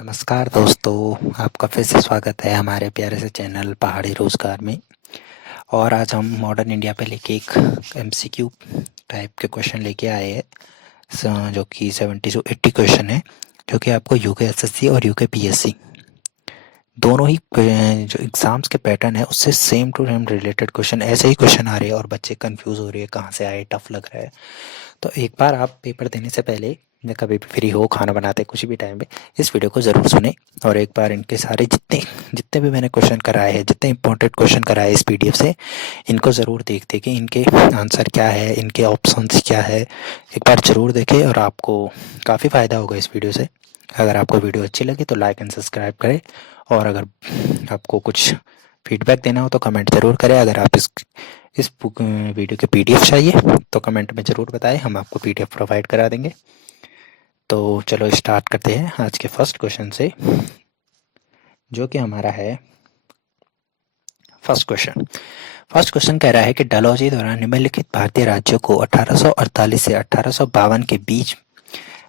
नमस्कार दोस्तों, आपका फिर से स्वागत है हमारे प्यारे से चैनल पहाड़ी रोज़गार में। और आज हम मॉडर्न इंडिया पे लेके एक एमसीक्यू टाइप के क्वेश्चन लेके आए हैं, जो कि 70 से 80 क्वेश्चन है, जो कि आपको यूके एसएससी और यूके पीएससी दोनों ही जो एग्ज़ाम्स के पैटर्न है उससे same to same related question, ऐसे ही क्वेश्चन आ रहे हैं और बच्चे कंफ्यूज हो रहे हैं कहाँ से आए, टफ लग रहा है। तो एक बार आप पेपर देने से पहले या कभी भी फ्री हो, खाना बनाते कुछ भी टाइम पे, इस वीडियो को ज़रूर सुने और एक बार इनके सारे जितने जितने भी मैंने क्वेश्चन कराए हैं, जितने इंपॉर्टेंट क्वेश्चन कराए इस पीडीएफ से, इनको ज़रूर देख कि इनके आंसर क्या है, इनके ऑप्शंस क्या है, एक बार ज़रूर देखें और आपको काफ़ी फ़ायदा होगा इस वीडियो से। अगर आपको वीडियो अच्छी लगी तो लाइक एंड सब्सक्राइब करें, और अगर आपको कुछ फीडबैक देना हो तो कमेंट ज़रूर करें। अगर आप इस वीडियो की पीडीएफ चाहिए तो कमेंट में ज़रूर बताएं, हम आपको पीडीएफ प्रोवाइड करा देंगे। तो चलो स्टार्ट करते हैं आज के फर्स्ट क्वेश्चन से, जो कि हमारा है फर्स्ट क्वेश्चन कह रहा है कि डलहौजी द्वारा निम्नलिखित भारतीय राज्यों को 1848 से 1852 के बीच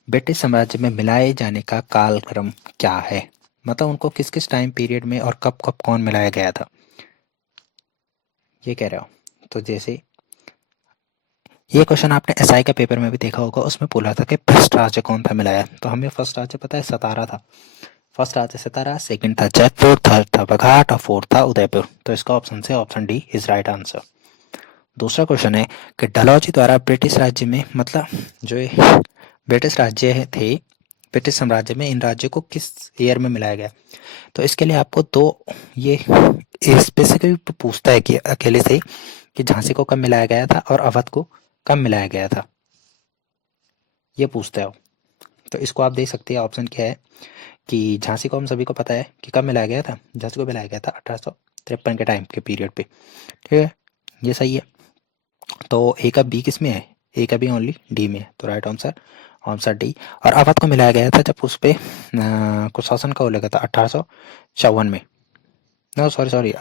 ब्रिटिश साम्राज्य में मिलाए जाने का कालक्रम क्या है। मतलब उनको किस किस टाइम पीरियड में और कब कब कौन मिलाया गया था, ये कह रहा हूँ। तो जैसे ये क्वेश्चन आपने एसआई के पेपर में भी देखा होगा, उसमें बोला था कि फर्स्ट राज्य कौन था मिलाया, तो हमें फर्स्ट राज्य पता है, सतारा था। फर्स्ट राज्य सतारा, सेकंड था जयपुर, थर्ड था बघाट और फोर्थ था उदयपुर। तो इसका ऑप्शन से option D is right answer. दूसरा क्वेश्चन है कि डलहौजी द्वारा ब्रिटिश राज्य में, मतलब जो ये ब्रिटिश राज्य थे, ब्रिटिश साम्राज्य में, इन राज्यों को किस ईयर में मिलाया गया। तो इसके लिए आपको दो, ये स्पेसिफिक पूछता है कि अकेले से कि झांसी को कब मिलाया गया था और अवध को कब मिलाया गया था, ये पूछता है। तो इसको आप देख सकते हैं, ऑप्शन क्या है कि झांसी को हम सभी को पता है कि कब मिलाया गया था, झांसी को मिलाया गया था 1853 के टाइम के पीरियड पे। ठीक है, ये सही है। तो ए का बी किस में है, ए का बी ओनली डी में है, तो राइट आंसर आंसर डी। और अवध को मिलाया गया था जब उस पर कुशासन का वो लगा था 1854 में। नो सॉरी सॉरी,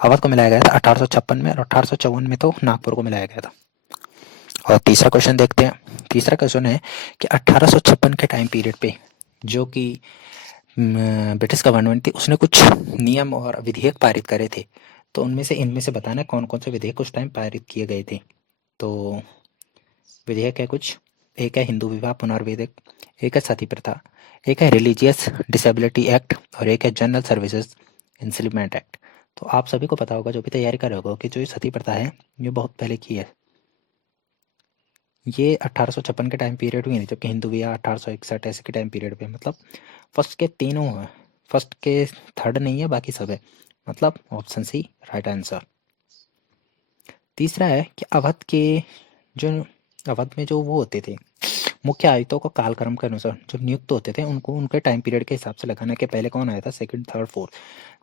अवध को मिलाया गया था 1856 में, और 1854 में तो नागपुर को मिलाया गया था। और तीसरा क्वेश्चन देखते हैं। तीसरा क्वेश्चन है कि 1856 के टाइम पीरियड पे जो कि ब्रिटिश गवर्नमेंट थी, उसने कुछ नियम और विधेयक पारित करे थे। तो उनमें से इनमें से बताना कौन कौन से विधेयक उस टाइम पारित किए गए थे। तो विधेयक है कुछ, एक है हिंदू विवाह पुनर्विधेयक, एक है सती प्रथा, एक है रिलीजियस डिसेबिलिटी एक्ट, और एक है जनरल सर्विसेज इंप्लीमेंट एक्ट। तो आप सभी को पता होगा, जो भी तैयारी कर रहे होगा, कि जो ये सती प्रथा है ये बहुत पहले की है। ये 1856 के टाइम पीरियड में नहीं, जबकि हिंदू विवाह 1861 ऐसे के टाइम पीरियड पे, मतलब फर्स्ट के तीनों है, फर्स्ट के थर्ड नहीं है, बाकी सब है, मतलब ऑप्शन सी राइट आंसर। तीसरा है कि जो अवध में जो वो होते थे मुख्य आयुक्तों को कालक्रम के अनुसार जो नियुक्त होते थे, उनको उनके टाइम पीरियड के हिसाब से लगाना कि पहले कौन आया था, सेकंड थर्ड फोर्थ।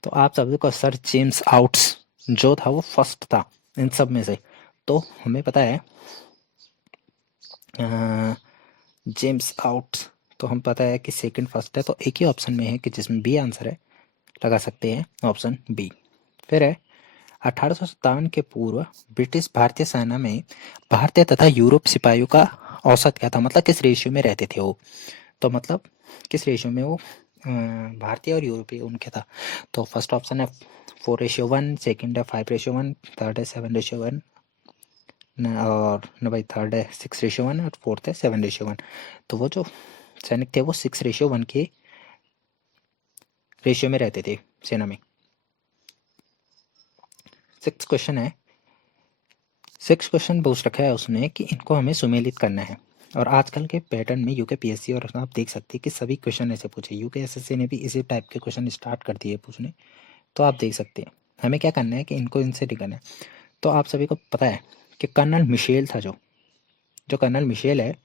तो आप सभी को सर जेम्स आउट्स जो था वो फर्स्ट था इन सब में से। तो हमें पता है जेम्स आउट, तो हम पता है कि सेकंड फर्स्ट है, तो एक ही ऑप्शन में है कि जिसमें बी आंसर है, लगा सकते हैं ऑप्शन बी। फिर है 1857 के पूर्व ब्रिटिश भारतीय सेना में भारतीय तथा यूरोप सिपाहियों का औसत क्या था, मतलब किस रेशियो में रहते थे वो। तो मतलब किस रेशियो में वो भारतीय और यूरोपीय उनके था। तो फर्स्ट ऑप्शन है 4:1, सेकंड है 5:1, थर्ड है 7:1, और न भाई थर्ड है 6:1 और फोर्थ है 7:1। तो वो जो सैनिक थे वो 6:1 के रेशियो में रहते थे सेना में। सिक्स क्वेश्चन पूछ रखा है उसने कि इनको हमें सुमेलित करना है। और आजकल के पैटर्न में यूके पीएससी, और आप देख सकते हैं कि सभी क्वेश्चन ऐसे पूछे, यूके एसएससी ने भी इसी टाइप के क्वेश्चन स्टार्ट कर दिए पूछने। तो आप देख सकते हैं हमें क्या करना है कि इनको इनसे निकलना है। तो आप सभी को पता है कि कर्नल मिशेल था, जो जो कर्नल मिशेल है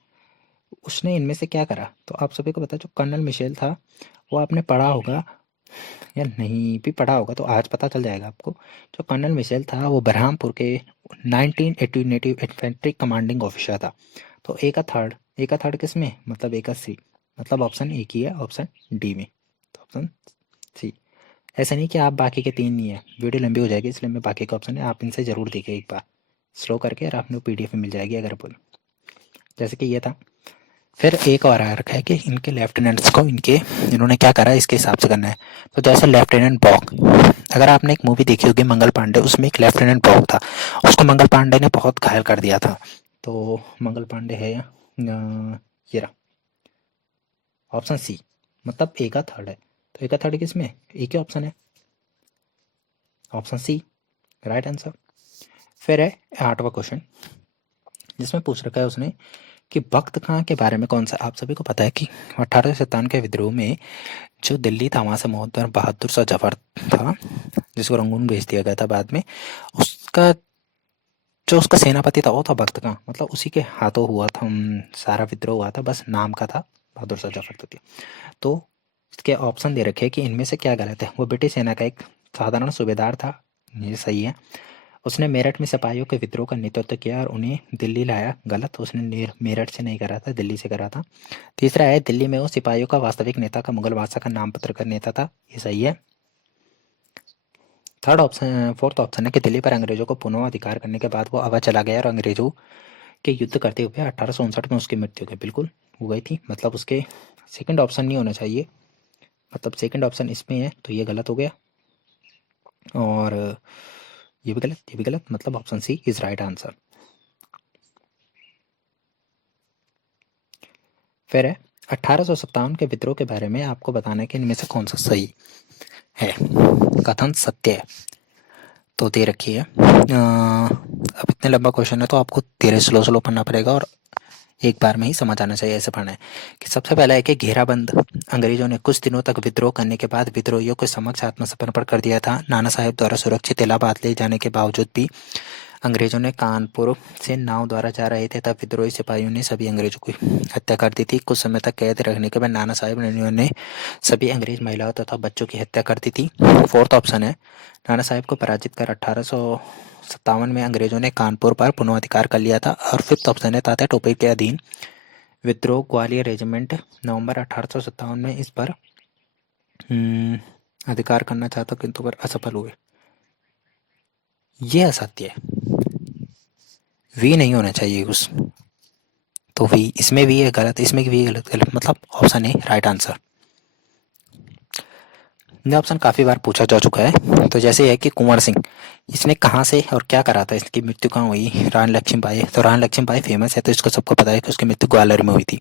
उसने इनमें से क्या करा। तो आप सभी को पता है जो कर्नल मिशेल था वो आपने पढ़ा होगा या नहीं भी पढ़ा होगा, तो आज पता चल जाएगा आपको। जो कर्नल मिशेल था वो बरहामपुर के 1980 नेटिव इन्फेंट्री कमांडिंग ऑफिसर था। तो ए का थर्ड किस में, मतलब ए का सी, मतलब ऑप्शन ए की है, ऑप्शन डी में, तो ऑप्शन सी। ऐसा नहीं कि आप बाकी के तीन नहीं है, वीडियो लंबी हो जाएगी, इसलिए मैं बाकी का ऑप्शन है आप इनसे ज़रूर देखिए एक बार स्लो करके, और आपने पीडीएफ में मिल जाएगी अगर बोल। जैसे कि ये था फिर एक और आ रखा है कि इनके लेफ्टिनेंट्स को इन्होंने क्या करा इसके हिसाब से करना है। तो जैसे लेफ्टिनेंट बॉक, अगर आपने एक मूवी देखी होगी मंगल पांडे, उसमें एक लेफ्टिनेंट बॉक था, उसको मंगल पांडे ने बहुत घायल कर दिया था। तो मंगल पांडे है ये रहा ऑप्शन सी, मतलब ए का थर्ड है। तो ए का थर्ड किसमें, एक ही ऑप्शन है, ऑप्शन सी राइट आंसर। फिर है 8वां क्वेश्चन, जिसमें पूछ रखा है उसने कि बख्त खां के बारे में कौन सा, आप सभी को पता है कि 1857 के विद्रोह में जो दिल्ली था वहाँ से मोहम्मद बहादुर शाह जफर था, जिसको रंगून भेज दिया गया था बाद में, उसका जो उसका सेनापति था वो था बख्त खां, मतलब उसी के हाथों हुआ था सारा विद्रोह हुआ था, बस नाम का था, बहादुर शाह जफर तो थी। तो इसके ऑप्शन दे रखे हैं कि इनमें से क्या गलत है। वो ब्रिटिश सेना का एक साधारण सूबेदार था, ये सही है। उसने मेरठ में सिपाहियों के विद्रोह का नेतृत्व किया और उन्हें दिल्ली लाया, गलत, उसने मेरठ से नहीं करा था, दिल्ली से करा था। तीसरा है दिल्ली में वो सिपाहियों का वास्तविक नेता का मुगल बादशाह का नाम पत्र का नेता था, ये सही है। फोर्थ ऑप्शन है कि दिल्ली पर अंग्रेजों को पुनः अधिकार करने के बाद वो अवध चला गया और अंग्रेजों के युद्ध करते हुए 1859 में उसकी मृत्यु हो गई, बिल्कुल हो गई थी, मतलब उसके सेकंड ऑप्शन नहीं होना चाहिए, मतलब सेकंड ऑप्शन इसमें है तो ये गलत हो गया, और ये भी गलत, ये भी गलत, मतलब option C is right answer. फिर है 1857 के विद्रोह के बारे में आपको बताना है कि इनमें से कौन सा सही है, कथन सत्य है। तो दे रखी है अब इतने लंबा क्वेश्चन है तो आपको धीरे स्लो स्लो पढ़ना पड़ेगा और एक बार में ही समझ आना चाहिए, ऐसे पढ़ना है कि सबसे पहला है कि घेराबंद अंग्रेजों ने कुछ दिनों तक विद्रोह करने के बाद विद्रोहियों के समक्ष आत्मसमर्पण कर दिया था। नाना साहेब द्वारा सुरक्षित इलाहाबाद ले जाने के बावजूद भी अंग्रेजों ने कानपुर से नाव द्वारा जा रहे थे, तब विद्रोही सिपाहियों ने सभी अंग्रेजों की हत्या कर दी थी। कुछ समय तक कैद रखने के बाद नाना साहेब ने सभी अंग्रेज महिलाओं तथा बच्चों की हत्या कर दी थी। फोर्थ ऑप्शन है नाना साहेब को पराजित कर 1857 में अंग्रेजों ने कानपुर पर पुनः अधिकार कर लिया था। और फिफ्थ ऑप्शन है तात्या टोपे के अधीन विद्रोह ग्वालियर रेजिमेंट नवंबर 1857 में इस पर अधिकार करना चाहता किंतु पर असफल हुए, ये असत्य है, वी नहीं होना चाहिए उस, तो वी इसमें भी है गलत, इसमें भी गलत, गलत मतलब ऑप्शन है राइट आंसर। ये ऑप्शन काफ़ी बार पूछा जा चुका है। तो जैसे है कि कुंवर सिंह, इसने कहाँ से और क्या करा था, इसकी मृत्यु कहाँ हुई, रानी लक्ष्मीबाई। तो रानी लक्ष्मीबाई फेमस है तो इसको सबको पता है कि उसकी मृत्यु ग्वालियर में हुई थी।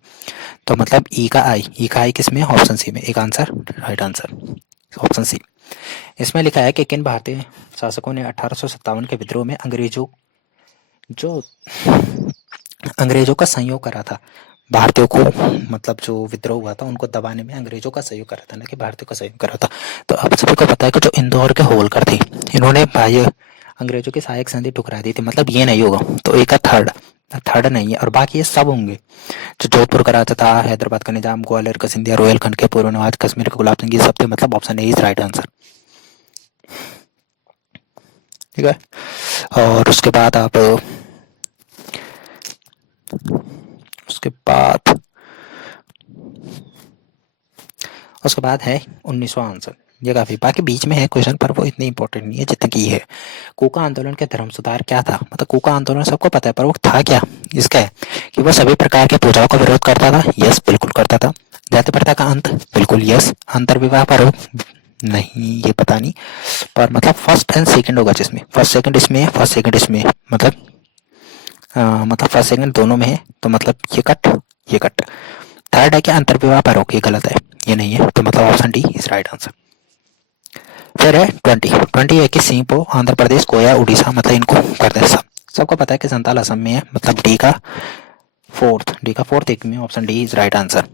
तो मतलब ई का आई किसमें, ऑप्शन सी में, एक answer right answer option C. इसमें लिखा है कि किन भारतीय शासकों ने 1857 के विद्रोह में जो अंग्रेजों का सहयोग करा था, भारतीयों को, मतलब जो विद्रोह हुआ था उनको दबाने में अंग्रेजों का सहयोग करा था, ना कि भारतीयों का सहयोग करा था। तो अब सभी को पता है कि जो इंदौर के होलकर थे, इन्होंने बाह्य अंग्रेजों की सहायक संधि ठुकरा दी थी, मतलब ये नहीं होगा, तो एक थर्ड, थर्ड नहीं है, और बाकी ये सब होंगे। जो जोधपुर का राजा था, हैदराबाद का निजाम, ग्वालियर का सिंधिया, रोहिलखंड के पूर्व नवाज, कश्मीर का गुलाब सिंह, ये सब थे, मतलब option A is right answer. ठीक है, और उसके बाद आप उसके बाद है 19वां आंसर, ये काफ़ी, बाकी बीच में है क्वेश्चन पर वो इतनी इंपॉर्टेंट नहीं है जितनी की है। कोका आंदोलन के धर्म सुधार क्या था, मतलब कोका आंदोलन सबको पता है पर वो था क्या, इसका है कि वो सभी प्रकार के पूजाओं का विरोध करता था, यस बिल्कुल करता था। जाति प्रथा का अंत, बिल्कुल यस। अंतर्विवाह पर नहीं, ये पता नहीं, पर मतलब फर्स्ट एंड सेकंड होगा, जिसमें फर्स्ट सेकंड इसमें है, फर्स्ट सेकंड इसमें है, मतलब फर्स्ट सेकंड दोनों में है, तो मतलब ये कट। थर्ड है कि अंतर्विवाह पर रोक, ये गलत है, ये नहीं है, तो मतलब option D is right answer. फिर है 20 है कि सिंहपो आंध्र प्रदेश, कोया उड़ीसा, मतलब इनको कर दे सब, सबको पता है कि संताल असम में है, मतलब डी का फोर्थ एक में, option D is right answer.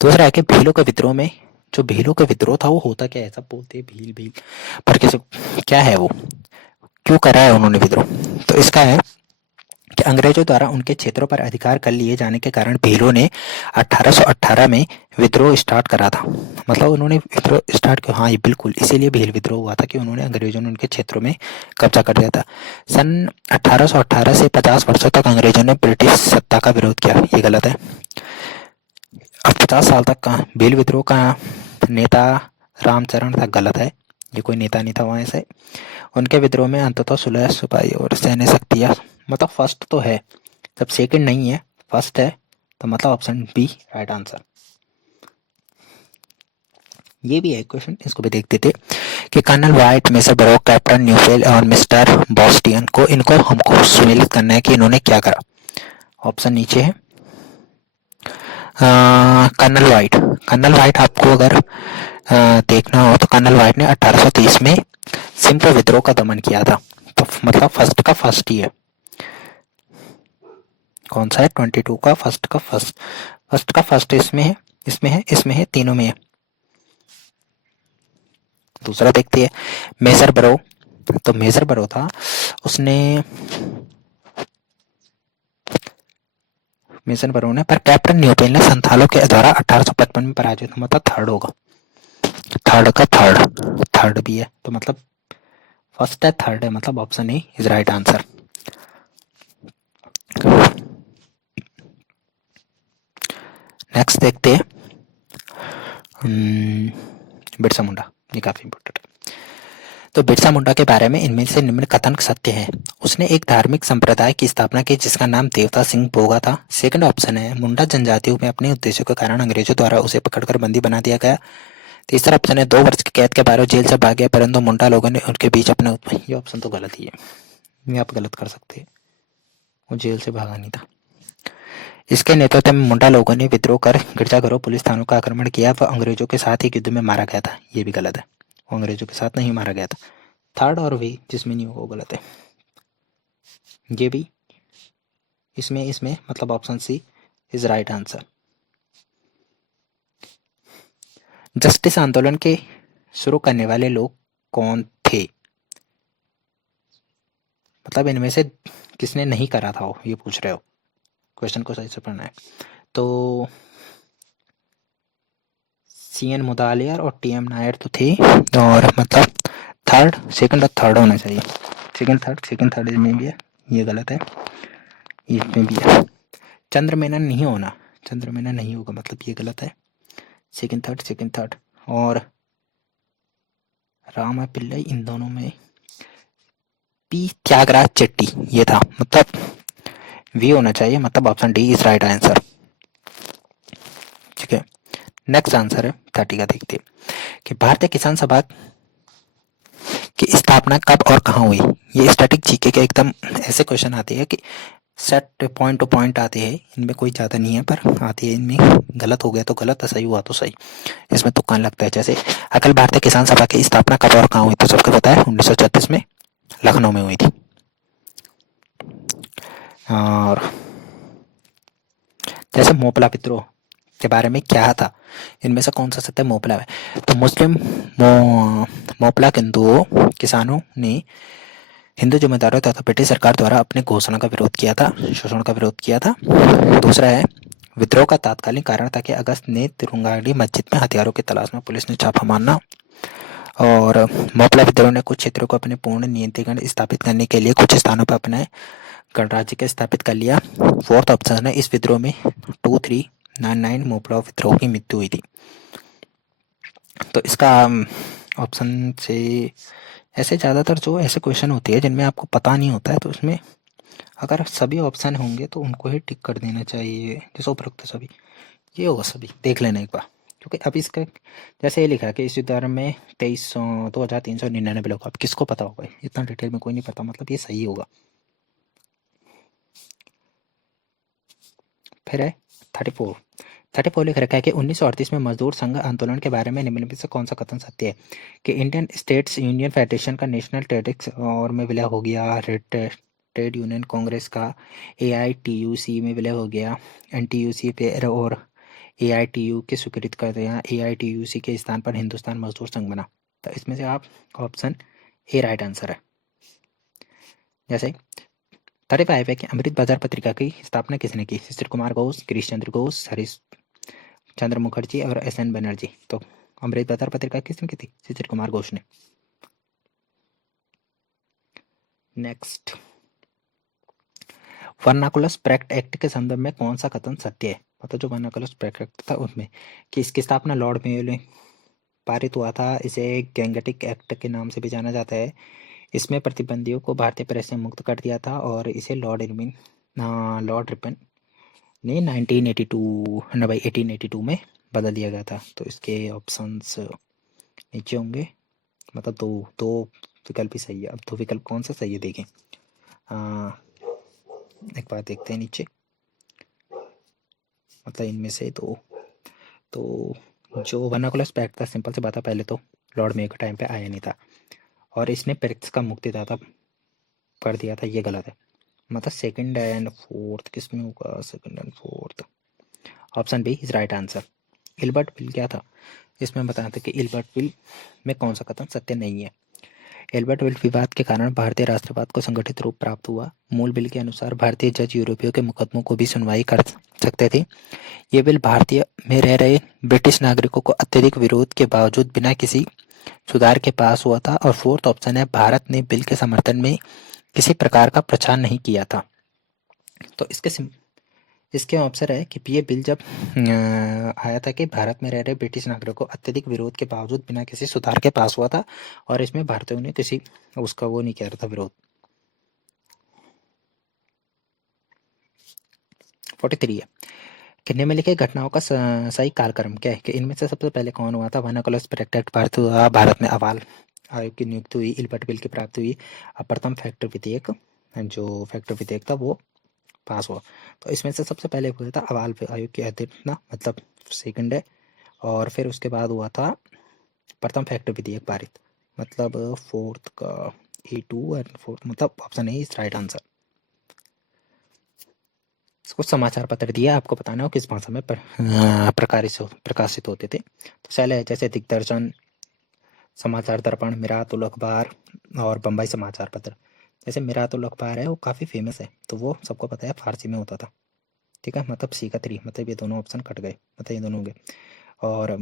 दूसरा है कि भीलों के विद्रोह में, जो भीलों का विद्रोह था वो होता क्या है, सब बोलते हैं भील भील, पर किसी क्या है वो, क्यों करा है उन्होंने विद्रोह, तो इसका है कि अंग्रेजों द्वारा उनके क्षेत्रों पर अधिकार कर लिए जाने के कारण भीलों ने 1818 में विद्रोह स्टार्ट करा था, मतलब उन्होंने विद्रोह स्टार्ट किया, हाँ ये बिल्कुल, इसीलिए भील विद्रोह हुआ था कि उन्होंने, अंग्रेजों ने उनके क्षेत्रों में कब्जा कर दिया था। सन 1818 से 50 वर्षों तक अंग्रेजों ने ब्रिटिश सत्ता का विरोध किया, ये गलत है। अब 50 साल तक का भील विद्रोह का नेता रामचरण था, गलत है, ये कोई नेता नहीं था वहाँ से। उनके विद्रोह में अंततः सुलह सिपाही और सैन्य शक्तियाँ, मतलब फर्स्ट तो है, जब सेकंड नहीं है फर्स्ट है, तो मतलब ऑप्शन बी राइट आंसर। ये भी है क्वेश्चन, इसको भी देखते थे कि कर्नल वाइट, मिस्टर बरो, कैप्टन न्यूफेल और मिस्टर बॉस्टियन को इनको हमको सुमेलित करना है कि इन्होंने क्या करा। ऑप्शन नीचे है। कर्नल वाइट, कर्नल वाइट आपको अगर देखना हो तो कर्नल वाइट ने 1830 में सिंपल विद्रोह का दमन किया था। तो मतलब फर्स्ट का फर्स्ट ही है। कौन सा है? 22 का फर्स्ट का फर्स्ट, फर्स्ट का फर्स्ट इसमें है, इसमें है, इसमें है, तीनों में है। दूसरा देखते हैं मेजर बरो। तो मेजर बरो था, उसने मेजर बरो ने पर कैप्टन न्यूपेल ने संथालों के द्वारा 1855 में पराजित, मतलब थर्ड होगा, थर्ड का थर्ड, थर्ड भी है तो मतलब फर्स्ट है थर्ड है, मतलब option A is right answer. Next देखते हैं बिरसा मुंडा, ये काफी इंपॉर्टेंट है। तो बिरसा मुंडा के बारे में इनमें से निम्न कथन सत्य है। उसने एक धार्मिक संप्रदाय की स्थापना की जिसका नाम देवता सिंह बोगा था। सेकंड ऑप्शन है मुंडा जनजातियों में अपने उद्देश्यों के कारण अंग्रेजों द्वारा उसे पकड़कर बंदी बना दिया गया। तीसरा ऑप्शन है 2 वर्ष की कैद के बाद जेल से भाग गया परंतु मुंडा लोगों ने उनके बीच अपना, ये ऑप्शन तो गलत ही है, ये आप गलत कर सकते हैं, वो जेल से भागा नहीं था। इसके नेतृत्व में मुंडा लोगों ने विद्रोह कर गिरजाघरों, पुलिस थानों का आक्रमण किया व अंग्रेजों के साथ ही युद्ध में मारा गया था। ये भी गलत है, वो अंग्रेजों के साथ नहीं मारा गया था। थर्ड और भी जिसमें नहीं होगा वो गलत है। ये भी इसमें इसमें मतलब option C is right answer. Justice आंदोलन के शुरू करने वाले लोग कौन थे? मतलब इनमें से किसने नहीं करा था वो, ये पूछ रहे हो, क्वेश्चन को सही से पढ़ना है। तो CN मुदालियार और TM नायर तो थे, और मतलब थर्ड, सेकंड और थर्ड होना चाहिए। सेकंड थर्ड इसमें भी है, ये गलत है, इसमें भी है। चंद्र मेनन नहीं होना, चंद्र मेनन नहीं होगा, मतलब ये गलत है। सेकंड थर्ड और रामा पिल्लई, इन दोनों में पी त्यागराज चेट्टी ये था, मतलब वी होना चाहिए, मतलब option D is right answer. ठीक है, नेक्स्ट आंसर है 30 का, देखते कि भारतीय किसान सभा की स्थापना कब और कहाँ हुई। ये स्टैटिक जीके के एकदम ऐसे क्वेश्चन आते हैं कि सेट पॉइंट टू पॉइंट आते हैं, इनमें कोई ज़्यादा नहीं है पर आती है, इनमें गलत हो गया तो गलत, सही हुआ तो सही, इसमें तुक्का लगता है। जैसे अखिल भारतीय किसान सभा की स्थापना कब और कहाँ हुई, तो सबको पता है 1936 में लखनऊ में हुई थी। और जैसे मोपला विद्रोह के बारे में क्या था, इनमें से कौन सा सत्य मोपला है? तो मुस्लिम मोपला हिंदुओं किसानों ने हिंदू जमींदारों तथा ब्रिटिश सरकार द्वारा अपने घोषणा का विरोध किया था, शोषण का विरोध किया था। दूसरा है विद्रोह का तात्कालिक कारण था कि अगस्त ने तिरुंगाड़ी मस्जिद में हथियारों की तलाश में पुलिस ने छापा मारना। और मोपला विद्रोह ने कुछ क्षेत्रों को अपने पूर्ण नियंत्रण स्थापित करने के लिए कुछ स्थानों पर अपने गणराज्य के स्थापित कर लिया। फोर्थ ऑप्शन है इस विद्रोह में 2399 मोपला विद्रोह की मृत्यु हुई थी। तो इसका ऑप्शन से ऐसे ज़्यादातर जो ऐसे क्वेश्चन होते हैं जिनमें आपको पता नहीं होता है, तो उसमें अगर सभी ऑप्शन होंगे तो उनको ही टिक कर देना चाहिए, जैसे उपरोक्त सभी, ये होगा सभी, देख लेना एक बार। क्योंकि अब इसका जैसे ये लिखा है कि इस उदाहरण में 2399 लोग, अब किसको पता होगा, इतना डिटेल में कोई नहीं पता, मतलब ये सही होगा। फिर है 34 लिख रखा है कि 1938 में मजदूर संघ आंदोलन के बारे में निम्न में से कौन सा कथन सत्य है? कि इंडियन स्टेट्स यूनियन फेडरेशन का नेशनल ट्रेडिक्स और में विलय हो गया, ट्रेड यूनियन कांग्रेस का AITUC में विलय हो गया, NTUC पे और AITU के स्वीकृत कर दिया, AITUC के स्थान पर हिंदुस्तान मजदूर संघ बना। तो इसमें से आप ऑप्शन ए राइट आंसर है। जैसे 35 है कि अमृत बाजार पत्रिका की स्थापना किसने की? शिशिर कुमार घोष, गिरीश चंद्र घोष, हरीश चंद्र मुखर्जी और SN बनर्जी। तो अमृत बाजार पत्रिका किसने की थी? शिशिर कुमार घोष ने। नेक्स्ट, वर्नाकुलस प्रैक्ट एक्ट के संदर्भ में कौन सा कथन सत्य है? मतलब जो वर्नाकुलस प्रैक्ट एक्ट था उसमें कि इसकी स्थापना लॉर्ड मेयो ने पारित हुआ था। इसे गैंगटिक एक्ट के नाम से भी जाना जाता है। इसमें प्रतिबंधियों को भारतीय प्रेस से मुक्त कर दिया था और इसे लॉर्ड रिपन नहीं, 1982 ना भाई, 1882 में बदल दिया गया था। तो इसके ऑप्शंस नीचे होंगे, मतलब दो दो विकल्प ही सही है। अब दो विकल्प कौन सा सही है देखें। आ, एक बार देखते हैं नीचे, मतलब इनमें से दो। तो जो वर्नाकुलर पैक्ट था, सिंपल सी बात है, पहले तो लॉर्ड मेयो के टाइम पे आया नहीं था, और इसने ब्रिक्स का मुक्तिदाता कर दिया था, ये गलत है। मतलब सेकंड एंड फोर्थ किस में होगा, second and fourth, option B is right answer. Ilbert Bill क्या था, इसमें बताया था कि इल्बर्ट बिल में कौन सा कथन सत्य नहीं है। एल्बर्ट बिल विवाद के कारण भारतीय राष्ट्रवाद को संगठित रूप प्राप्त हुआ। मूल बिल के अनुसार भारतीय जज यूरोपियों के मुकदमों को भी सुनवाई कर सकते थे। ये बिल भारतीय में रह रहे ब्रिटिश नागरिकों को अत्यधिक विरोध के बावजूद बिना किसी सुधार के पास हुआ था। और फोर्थ ऑप्शन है, भारत ने बिल के समर्थन में किसी प्रकार का प्रचार नहीं किया था। तो इसके ऑप्शन है कि ये बिल जब आया था कि भारत में रह रहे ब्रिटिश नागरिकों को अत्यधिक विरोध के बावजूद बिना किसी सुधार के पास हुआ था, और इसमें भारतीयों ने किसी उसका वो नहीं किया था विरोध। 43 है कि निम्नलिखित घटनाओं का सही कालक्रम क्या है, कि इनमें से सबसे पहले कौन हुआ था। वर्नाकुलर स्पेक्ट एक्ट पारित हुआ, भारत में अवाल आयोग की नियुक्ति हुई, इल्बर्ट बिल की प्राप्ति हुई, प्रथम फैक्टर विधेयक, जो फैक्टर विधेयक था वो पास हुआ। तो इसमें से सबसे पहले हुआ था अवाल आयोग की अध्यक्षता, मतलब सेकंड है। और फिर उसके बाद हुआ था प्रथम फैक्टर विधेयक पारित, मतलब फोर्थ का A2 एंड फोर्थ, मतलब option A is right answer. कुछ समाचार पत्र दिया, आपको बताना हो किस भाषा में प्रकाशित होते थे। तो पहले जैसे दिग्दर्शन, समाचार दर्पण, मिरातुल अखबार और बम्बई समाचार पत्र। जैसे मिरातुल अखबार है वो काफ़ी फेमस है, तो वो सबको पता है फारसी में होता था। ठीक है, मतलब सी का 3, मतलब ये दोनों ऑप्शन कट गए, मतलब ये दोनों हो गए। और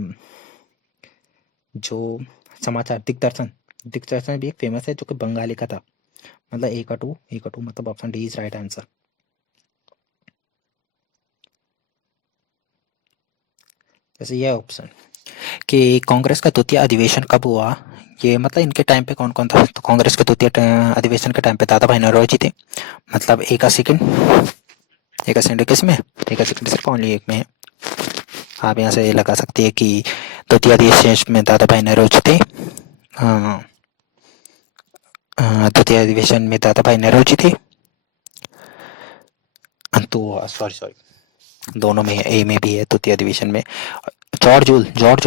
जो समाचार दिग्दर्शन, दिग्दर्शन भी एक फेमस है जो कि बंगाली का था, मतलब A का 2 मतलब option D is right answer. जैसे ये ऑप्शन कि कांग्रेस का द्वितीय अधिवेशन कब हुआ, ये मतलब इनके टाइम पे कौन कौन था। तो कांग्रेस के द्वितीय अधिवेशन के टाइम पे दादा भाई नौरोजी थे, मतलब एक का सेकंड किस में, एक का सेकंड सिर्फ ओनली एक में है। आप यहाँ से लगा सकते हैं कि द्वितीय अधिवेशन में दादा भाई नौरोजी थे। द्वितीय अधिवेशन में दादा भाई नौरोजी थे। तो सॉरी दोनों में है, ए में भी है द्वितीय अधिवेशन में। जॉर्ज जूल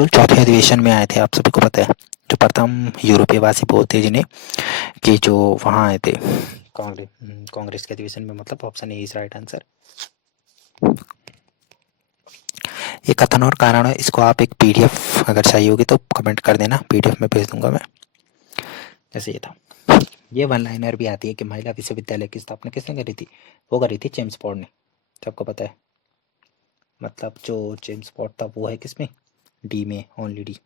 चौथे अधिवेशन में आए थे, आप सभी को पता है, जो प्रथम यूरोपीय वासी बोलते हैं जिन्हें, कि जो वहाँ आए थे कांग्रेस के अधिवेशन में, मतलब option A is right answer. ये कथन और कारण है, इसको आप एक PDF अगर चाहिए होगी तो कमेंट कर देना, PDF में भेज दूंगा मैं। जैसे ये था, ये वन लाइनर भी आती है कि महिला विश्वविद्यालय की स्थापना किसने करी थी, वो करी थी जेम्स बॉन्ड ने, सबको पता है। मतलब जो जेम्स बॉन्ड था वो है किसमें, डी में, ओनली डी,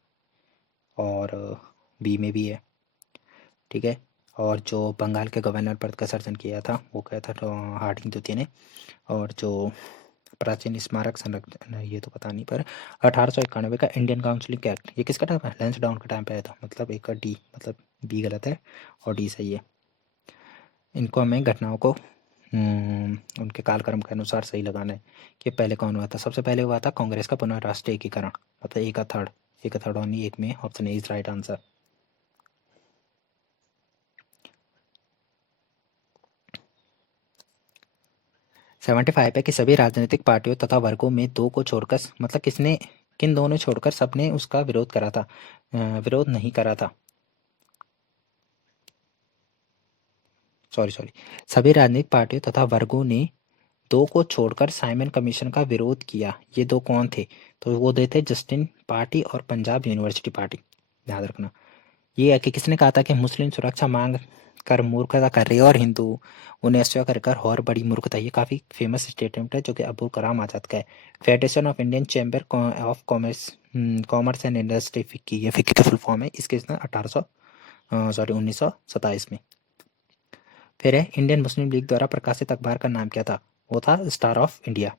और बी में भी है। ठीक है, और जो बंगाल के गवर्नर पद का सर्जन किया था वो क्या था, तो हार्डिंग द्वितीय ने। और जो प्राचीन स्मारक संरक्षण, ये तो पता नहीं, पर 1891 का इंडियन काउंसिलिंग एक्ट, ये किसका टाइम है, लैंसडाउन का टाइम पे आया था, मतलब एक का डी, मतलब बी गलत है और डी सही है। इनको हमें घटनाओं को उनके कालक्रम के अनुसार सही लगाना है कि पहले कौन हुआ था। सबसे पहले हुआ था कांग्रेस का पुनः राष्ट्रीय एकीकरण, मतलब एक का थर्ड ओनली एक में, option A is right answer. 75 है कि सभी राजनीतिक पार्टियों तथा वर्गों में दो को छोड़कर, मतलब किन दोनों छोड़कर सबने उसका विरोध करा था, विरोध नहीं करा था। सॉरी, सभी राजनीतिक पार्टियों तथा वर्गों ने दो को छोड़कर साइमन कमीशन का विरोध किया। ये दो कौन थे, तो वो दे थे जस्टिन पार्टी और पंजाब यूनिवर्सिटी पार्टी, याद रखना। ये है कि किसने कहा था कि मुस्लिम सुरक्षा मांग कर मूर्खता कर रही है और हिंदू उन्हें अस्वीकार कर कर और बड़ी मूर्खता। ये काफ़ी फेमस स्टेटमेंट है जो कि अबुल कलाम आज़ाद का है। Federation of Indian chamber of commerce and industry FICCI, ये फिक्की का फुल फॉर्म है। इसके 1927 में। फिर है इंडियन मुस्लिम लीग द्वारा प्रकाशित अखबार का नाम क्या था, वो था star of India.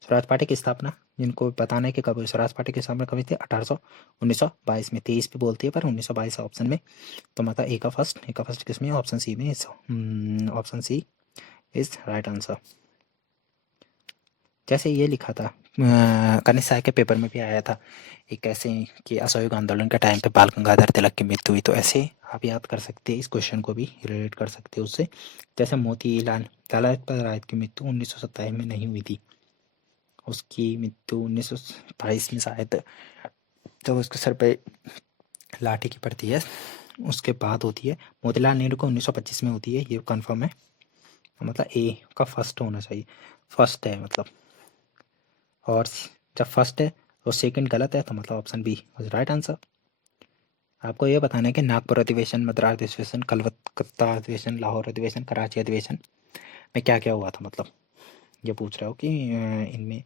Swaraj party की स्थापना, जिनको बताना है कि कब स्वराज पार्टी की स्थापना कभी थी, 1922 में। 23 भी बोलती है पर 1922 ऑप्शन में। तो मतलब ए का फर्स्ट किसमें, ऑप्शन सी में, option C is right answer. जैसे ये लिखा था कनिष्ठ साय के पेपर में भी आया था एक ऐसे कि असहयोग आंदोलन के टाइम पे बाल गंगाधर तिलक की मृत्यु हुई, तो ऐसे आप याद कर सकते हैं, इस क्वेश्चन को भी रिलेट कर सकते हैं उससे। जैसे मोतीलाल लाला राय की मृत्यु 1927 में नहीं हुई थी, उसकी मृत्यु 1922 में शायद, जब उसके सर पे लाठी की पड़ती है उसके बाद होती है। मोतीलाल नेहरू को 1925 में होती है, ये कंफर्म है, मतलब ए का फर्स्ट होना चाहिए, फर्स्ट है मतलब। और जब फर्स्ट है और सेकंड गलत है तो मतलब option B was right answer. आपको ये बताना है कि नागपुर अधिवेशन, मद्रास अधिवेशन, कलकत्ता अधिवेशन, लाहौर अधिवेशन, कराची अधिवेशन में क्या क्या हुआ था, मतलब ये पूछ रहे हो कि इनमें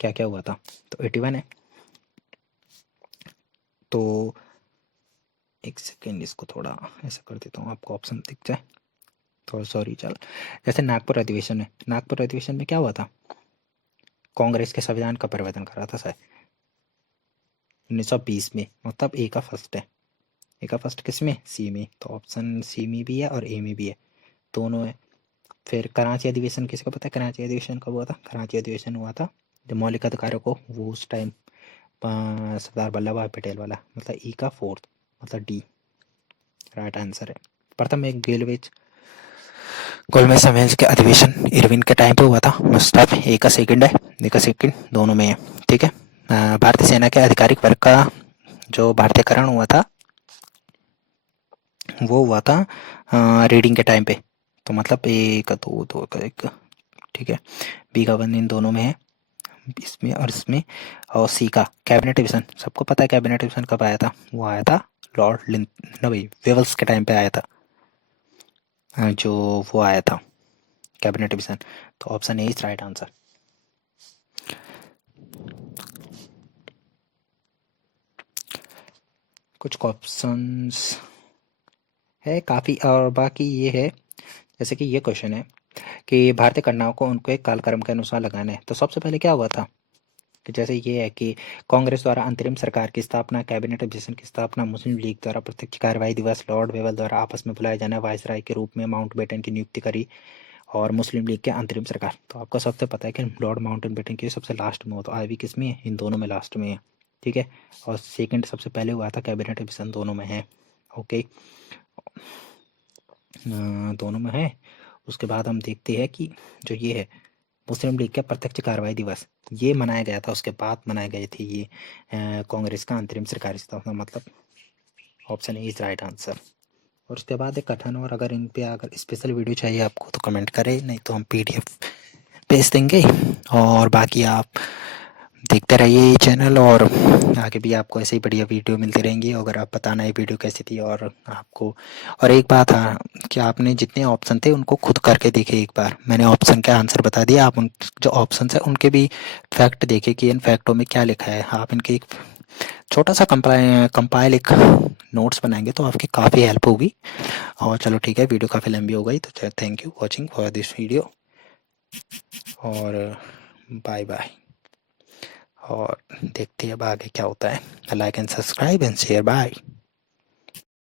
क्या क्या हुआ था। तो 81 है। तो एक सेकेंड, इसको थोड़ा ऐसा कर देता हूँ आपको ऑप्शन दिख जाए, तो सॉरी चल। जैसे नागपुर अधिवेशन है, नागपुर अधिवेशन में क्या हुआ था, कांग्रेस के संविधान का परिवर्तन करा था शायद 1920 में, मतलब ए का फर्स्ट है। ए का फर्स्ट किस में, सी में, तो ऑप्शन सी में भी है और ए में भी है, दोनों है। फिर कराची अधिवेशन किसको पता है, कराची अधिवेशन कब हुआ था, कराची अधिवेशन हुआ था जब मौलिक अधिकारों को वो उस टाइम सरदार वल्लभ भाई पटेल वाला, मतलब ई का फोर्थ, मतलब डी राइट आंसर है। प्रथम एक गोलमेज सम्मेलन के अधिवेशन इरविन के टाइम पे हुआ था, मुस्तफ ए का सेकंड है, ए का सेकंड दोनों में है, ठीक है। भारतीय सेना के आधिकारिक वर्ग का जो भारतीयकरण हुआ था वो हुआ था रीडिंग के टाइम पे, तो मतलब ए का दो, दो का एक, ठीक है। बी का वन इन दोनों में है, इसमें और इसमें। और सी का कैबिनेट डिवीजन, सबको पता है कैबिनेट डिवीजन कब आया था, वो आया था लॉर्ड लिन न भाई वेवल्स के टाइम पे आया था, जो वो आया था कैबिनेट डिवीजन। तो option A is right answer. कुछ ऑप्शंस है काफ़ी, और बाकी ये है, जैसे कि ये क्वेश्चन है कि भारतीय कन्याओं को उनके कालक्रम के अनुसार लगाना है, तो सबसे पहले क्या हुआ था कि जैसे ये है कि कांग्रेस द्वारा अंतरिम सरकार की स्थापना, कैबिनेट अधिवेशन की स्थापना, मुस्लिम लीग द्वारा प्रत्यक्ष कार्रवाई दिवस, लॉर्ड वेवल द्वारा आपस में बुलाए जाना वायसराय के रूप में माउंटबेटन की नियुक्ति करी, और मुस्लिम लीग के अंतरिम सरकार। तो आपको सबसे पता है कि लॉर्ड माउंटबेटन की सबसे लास्ट में हो, तो आईवी किस में है, इन दोनों में लास्ट में है, ठीक है। और सेकंड सबसे पहले हुआ था कैबिनेट डिवीजन, दोनों में है, ओके, दोनों में है। उसके बाद हम देखते हैं कि जो ये है मुस्लिम लीग का प्रत्यक्ष कार्रवाई दिवस, ये मनाया गया था, उसके बाद मनाए गए थे ये कांग्रेस का अंतरिम सरकारी स्थापना, मतलब option A is right answer. और उसके बाद एक कथन, और अगर इन पे अगर स्पेशल वीडियो चाहिए आपको तो कमेंट करें, नहीं तो हम पीडीएफ भेज देंगे। और बाकी आप देखते रहिए ये चैनल, और आगे भी आपको ऐसे ही बढ़िया वीडियो मिलती रहेंगी। अगर आप बताना ये वीडियो कैसी थी, और आपको, और एक बात हाँ, कि आपने जितने ऑप्शन थे उनको खुद करके देखे एक बार, मैंने ऑप्शन का आंसर बता दिया, आप उन जो ऑप्शन है उनके भी फैक्ट देखे कि इन फैक्टों में क्या लिखा है, आप इनके एक छोटा सा कंपाइल एक नोट्स बनाएंगे तो आपकी काफ़ी हेल्प होगी। और चलो ठीक है, वीडियो काफ़ी लंबी हो गई, तो thank you watching for this video, और बाय बाय। और देखते हैं अब आगे क्या होता है। Like and subscribe and share, bye.